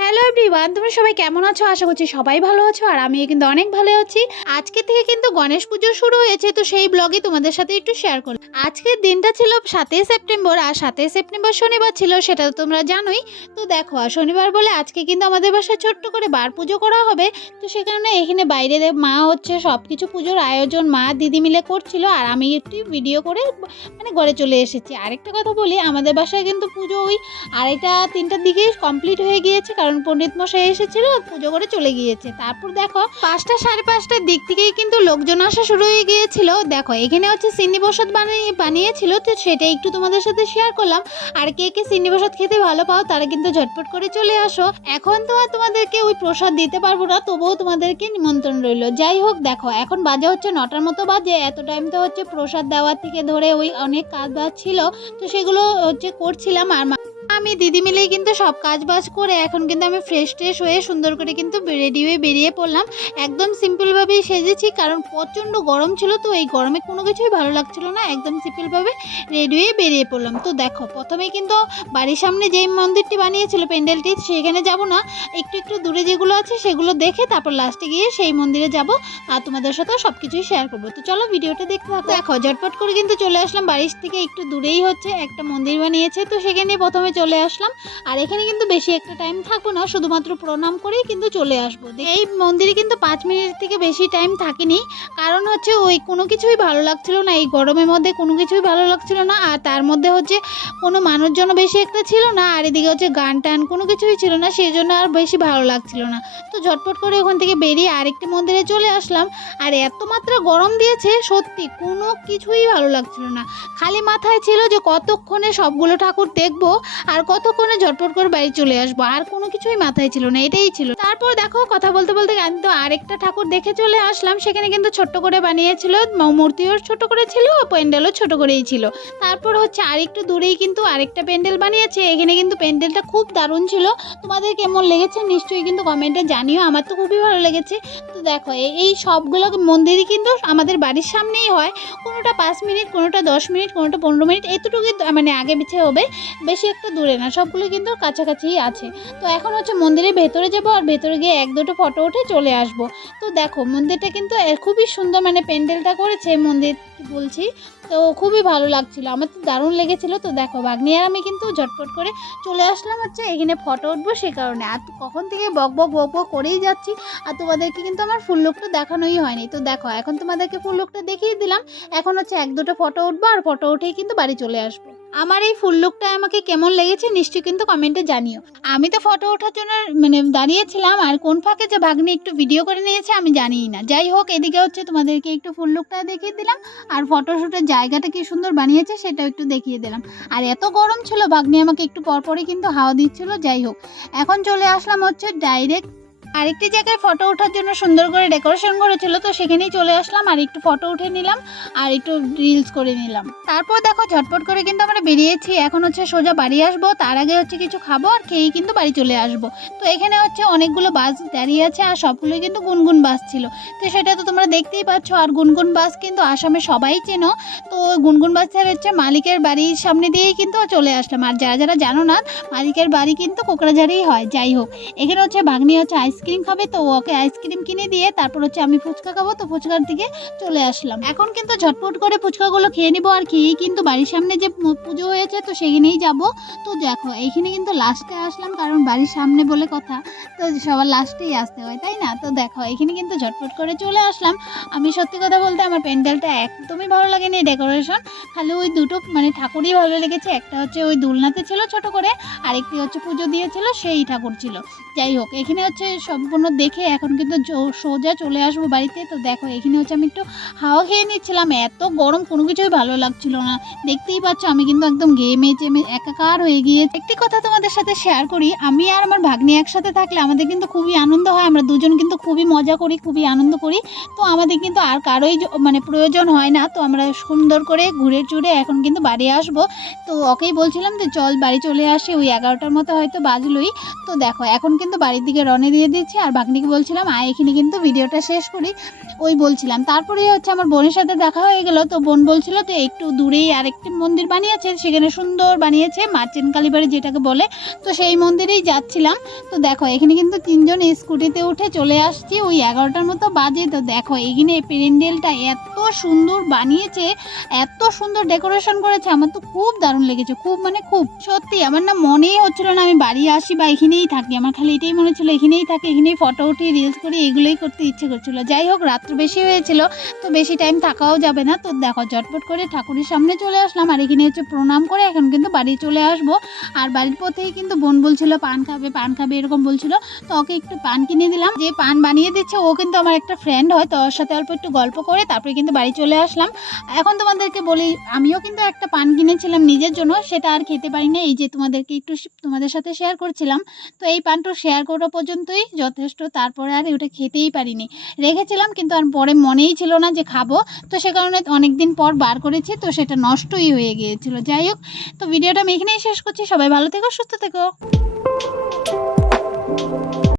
Hello everyone, তোমরা সবাই কেমন আছো? আশা করছি সবাই ভালো আছো, আর আমিও কিন্তু অনেক ভালো আছি। আজকে থেকে কিন্তু গণেশ পুজো শুরু হয়েছে, তো সেই ব্লগে তোমাদের সাথে একটু শেয়ার করলাম। আজকের দিনটা ছিল 7ই সেপ্টেম্বর, আর 7ই সেপ্টেম্বর শনিবার ছিল, সেটা তো তোমরা জানোই। তো দেখো, আর শনিবার বলে আজকে কিন্তু আমাদের বাসায় ছোট্ট করে বার পুজো করা হবে। তো সেখানে এখানে বাইরে মা হচ্ছে সব কিছু পুজোর আয়োজন মা দিদি মিলে করছিল, আর আমি একটু ভিডিও করে মানে ঘরে চলে এসেছি। আরেকটা কথা বলি, আমাদের বাসায় কিন্তু পুজো ওই 2:30-3টার দিকে কমপ্লিট হয়ে গিয়েছে, কারণ পণ্ডিত মশাই এসেছিল, পুজো করে চলে গিয়েছে। তারপর দেখো 5টা 5:30টার দিক থেকেই কিন্তু লোকজন আসা শুরু হয়ে গিয়েছিল। দেখো এখানে হচ্ছে সিন্নি প্রসাদ বানিয়েছিল, তো সেটা একটু তোমাদের সাথে শেয়ার করলাম। আর কে কে সিন্নি প্রসাদ খেতে ভালো পাও তারা কিন্তু ঝটপট করে চলে আসো। এখন তো আর তোমাদেরকে ওই প্রসাদ দিতে পারবো না, তবুও তোমাদেরকে নিমন্ত্রণ রইল। যাই হোক, দেখো এখন বাজে হচ্ছে 9টার মতো বাজে। এত টাইম তো হচ্ছে প্রসাদ দেওয়ার থেকে ধরে ওই অনেক কাজ বাজ ছিল, তো সেগুলো হচ্ছে করছিলাম। আর আমি দিদি মিলেই কিন্তু সব কাজ বাজ করে এখন কিন্তু আমি ফ্রেশ ট্রেশ হয়ে সুন্দর করে কিন্তু রেডি হয়ে বেরিয়ে পড়লাম। একদম সিম্পলভাবেই সেজেছি, কারণ প্রচণ্ড গরম ছিল, তো এই গরমে কোনো কিছুই ভালো লাগছিল না। একদম সিম্পলভাবে রেডি হয়ে বেরিয়ে পড়লাম। তো দেখো প্রথমেই কিন্তু বাড়ির সামনে যেই মন্দিরটি বানিয়েছিল প্যান্ডেলটি, সেখানে যাব না, একটু একটু দূরে যেগুলো আছে সেগুলো দেখে তারপর লাস্টে গিয়ে সেই মন্দিরে যাব, আর তোমাদের সাথে সব কিছুই শেয়ার করবো। তো চলো ভিডিওটা দেখতে থাকো। দেখো ঝটপট করে কিন্তু চলে আসলাম, বাড়ির থেকে একটু দূরেই হচ্ছে একটা মন্দির বানিয়েছে, তো সেখানে প্রথমে চলে আসলাম। আর এখানে কিন্তু বেশি একটা টাইম থাকবো না, শুধুমাত্র প্রণাম করেই কিন্তু চলে আসবো। এই মন্দিরে কিন্তু 5 মিনিট থেকে বেশি টাইম থাকিনি, কারণ হচ্ছে ওই কোনো কিছুই ভালো লাগছিল না, এই গরমের মধ্যে কোনো কিছুই ভালো লাগছিল না। আর তার মধ্যে হচ্ছে কোনো মানুষজন বেশি একটা ছিল না, আর এদিকে হচ্ছে গান টান কোনো কিছুই ছিল না, সেই জন্য আর বেশি ভালো লাগছিল না। তো ঝটপট করে ওখান থেকে বেরিয়ে আরেকটি মন্দিরে চলে আসলাম। আর এত মাত্রা গরম দিয়েছে, সত্যি কোনো কিছুই ভালো লাগছিল না। খালি মাথায় ছিল যে কতক্ষণে সবগুলো ঠাকুর দেখবো আর কতক্ষণে ঝটপট করে বাড়ি চলে আসবো, আর কোনো কিছুই মাথায় ছিল না, এটাই ছিল। তারপর দেখো কথা বলতে বলতে কিন্তু আরেকটা ঠাকুর দেখে চলে আসলাম। সেখানে কিন্তু ছোট্ট করে বানিয়েছিল, মূর্তিও ছোট করে ছিল, প্যান্ডেলও ছোট করেই ছিল। তারপর হচ্ছে আরেকটু দূরেই কিন্তু আরেকটা প্যান্ডেল বানিয়েছে। এখানে কিন্তু প্যান্ডেলটা খুব দারুণ ছিল। তোমাদের কেমন লেগেছে নিশ্চয়ই কিন্তু কমেন্টে জানিও, আমার তো খুবই ভালো লেগেছে। তো দেখো এই সবগুলো মন্দিরই কিন্তু আমাদের বাড়ির সামনেই হয়, কোনোটা 5 মিনিট, কোনোটা 10 মিনিট, কোনোটা 15 মিনিট, এতটুকুই মানে আগে পিছিয়ে হবে, বেশি একটা দূরে না, সবগুলো কিন্তু কাছাকাছিই আছে। তো এখন হচ্ছে মন্দিরের ভেতরে যাব, আর ভেতরে গিয়ে 1-2টো ফটো উঠে চলে আসব। তো দেখো মন্দিরটা কিন্তু খুবই সুন্দর, মানে প্যান্ডেলটা করেছে মন্দির বলছি, তো খুবই ভালো লাগছিল, আমার তো দারুণ লেগেছিল। তো দেখো ভাগ্নি আর আমি কিন্তু ঝটপট করে চলে আসলাম হচ্ছে এখানে ফটো উঠবো সে কারণে। আর কখন থেকে বক বক বক বক করেই যাচ্ছি, আর তোমাদেরকে কিন্তু আমার ফুল লুকটা দেখানোই হয়নি। তো দেখো এখন তোমাদেরকে ফুল লুকটা দেখিয়ে দিলাম। এখন হচ্ছে 1-2টো ফটো উঠবো, আর ফটো উঠেই কিন্তু বাড়ি চলে আসবো। আমার এই ফুল লুকটা আমাকে কেমন লেগেছে নিশ্চয়ই কিন্তু কমেন্টে জানিও। আমি তো ফটো ওঠার জন্য মানে দাঁড়িয়েছিলাম, আর কোন ফাঁকে যে ভাগ্নি একটু ভিডিও করে নিয়েছে আমি জানিই না। যাই হোক, এদিকে হচ্ছে তোমাদেরকে একটু ফুল লুকটা দেখিয়ে দিলাম, আর ফটোশ্যুটের জায়গাটা কি সুন্দর বানিয়েছে সেটাও একটু দেখিয়ে দিলাম। আর এত গরম ছিল, ভাগ্নি আমাকে একটু পরপরই কিন্তু হাওয়া দিচ্ছিল। যাই হোক, এখন চলে আসলাম হচ্ছে ডাইরেক্ট আরেকটি জায়গায় ফটো ওঠার জন্য, সুন্দর করে ডেকোরেশন করেছিল, তো সেখানেই চলে আসলাম আর একটু ফটো উঠে নিলাম, আর একটু রিলস করে নিলাম। তারপর দেখো ঝটপট করে কিন্তু আমরা বেরিয়েছি, এখন হচ্ছে সোজা বাড়ি আসবো। তার আগে হচ্ছে কিছু খাবো, আর খেয়েই কিন্তু বাড়ি চলে আসবো। তো এখানে হচ্ছে অনেকগুলো বাস দাঁড়িয়ে আছে, আর সবগুলোই কিন্তু গুনগুন বাস ছিল, তো সেটা তো তোমরা দেখতেই পাচ্ছ। আর গুনগুন বাস কিন্তু আসামে সবাই চেনো। তো গুনগুন বাসের হচ্ছে মালিকের বাড়ির সামনে দিয়েই কিন্তু চলে আসলাম। আর যারা যারা জানো না, মালিকের বাড়ি কিন্তু কোকরাঝাড়েই হয়। যাই হোক, এখানে হচ্ছে ভাগ্নি হচ্ছে আইসক্রিম খাবে, তো ওকে আইসক্রিম কিনে দিয়ে তারপর হচ্ছে আমি ফুচকা খাবো, তো ফুচকার দিকে চলে আসলাম। এখন কিন্তু ঝটপট করে ফুচকাগুলো খেয়ে নিবো, আর খেয়েই কিন্তু বাড়ির সামনে যে পুজো হয়েছে তো সেখানেই যাব। তো দেখো এইখানে কিন্তু লাস্টে আসলাম, কারণ বাড়ির সামনে বলে কথা, তো সবার লাস্টেই আসতে হয়, তাই না? তো দেখো এখানে কিন্তু ঝটপট করে চলে আসলাম। আমি সত্যি কথা বলতে আমার প্যান্ডেলটা একদমই ভালো লাগেনি, ডেকোরেশন খালি ওই দুটো মানে ঠাকুরই ভালো লেগেছে। একটা হচ্ছে ওই দোলনাতে ছিল ছোট করে, আরেকটি হচ্ছে পুজো দিয়েছিল সেই ঠাকুর ছিল। যাই হোক, এখানে হচ্ছে সম্পূর্ণ দেখে এখন কিন্তু সোজা চলে আসবো বাড়িতে। তো দেখো এখানে হচ্ছে আমি একটু হাওয়া খেয়ে নিচ্ছিলাম, এত গরম কোনো কিছুই ভালো লাগছিল না। দেখতেই পাচ্ছ আমি কিন্তু একদম ঘেমে চেমে একাকার হয়ে গিয়ে। একটি কথা তোমাদের সাথে শেয়ার করি, আমি আর আমার ভাগ্নি একসাথে থাকলে আমাদের কিন্তু খুবই আনন্দ হয়, আমরা দুজন কিন্তু খুবই মজা করি, খুবই আনন্দ করি। তো আমাদের কিন্তু আর কারোই মানে প্রয়োজন হয় না। তো আমরা সুন্দর করে ঘুরে চুরে এখন কিন্তু বাড়ি আসবো। তো ওকেই বলছিলাম যে চল বাড়ি চলে আসি, ওই 11টার মতো হয়তো বাজলোই। তো দেখো এখন কিন্তু বাড়ির দিকে রওনা দিয়ে দিচ্ছি, আর ভাগ্নিকে বলছিলাম আয় এখানে কিন্তু ভিডিওটা শেষ করি। ওই বলছিলাম। তারপরেই হচ্ছে আমার বোনের সাথে দেখা হয়ে গেল। তো বোন বলছিল যে একটু দূরেই আরেকটি মন্দির বানিয়েছে, সেখানে সুন্দর বানিয়েছে, মার্চেন্ট কালীবাড়ি যেটাকে বলে। তো সেই মন্দিরেই যাচ্ছিলাম। তো দেখো এখানে কিন্তু 3 জন স্কুটিতে উঠে চলে আসছি, ওই 11টার মতো বাজে। তো দেখো এখানে প্যান্ডেলটা এত সুন্দর বানিয়েছে, এত সুন্দর ডেকোরেশন করেছে, আমার তো খুব দারুণ লেগেছে, খুব মানে খুব। সত্যি আমার না মনেই হচ্ছিল না আমি বাড়ি আসি বা এখানেই থাকি, আমার খালি এটাই মনে ছিল এখানেই থাকি, এখানেই ফটো উঠি, রিলস করি, এগুলোই করতে ইচ্ছে করছিল। যাই হোক রাত্র বেশি হয়েছিল, তো বেশি টাইম থাকাও যাবে না। তো দেখো ঝটপট করে ঠাকুরের সামনে চলে আসলাম, আর এখানে হচ্ছে প্রণাম করে এখন কিন্তু বাড়ি চলে আসবো। আর বাড়ির পথেই কিন্তু বোন বলছিল পান খাবে পান খাবে এরকম বলছিল। তো ওকে একটু পান কিনে দিলাম। যে পান বানিয়ে দিচ্ছে ও কিন্তু আমার একটা ফ্রেন্ড হয়, তো ওর সাথে অল্প একটু গল্প করে তারপরে কিন্তু বাড়ি চলে আসলাম। এখন তোমাদেরকে বলি, আমিও কিন্তু একটা পান কিনেছিলাম নিজের জন্য, সেটা আর খেতে পারি না, এই যে তোমাদেরকে একটু তোমাদের সাথে শেয়ার করছিলাম। তো এই পানটা শেয়ার করা পর্যন্তই যথেষ্ট, তারপরে আর ওটা খেতেই পারিনি, রেখেছিলাম কিন্তু আর পরে মনেই ছিল না যে খাবো। তো সে কারণে অনেক দিন পর বার করেছি, তো সেটা নষ্টই হয়ে গিয়েছিল। যাই হোক, তো ভিডিওটা আমি এখানেই শেষ করছি। সবাই ভালো থেকো, সুস্থ থেকো।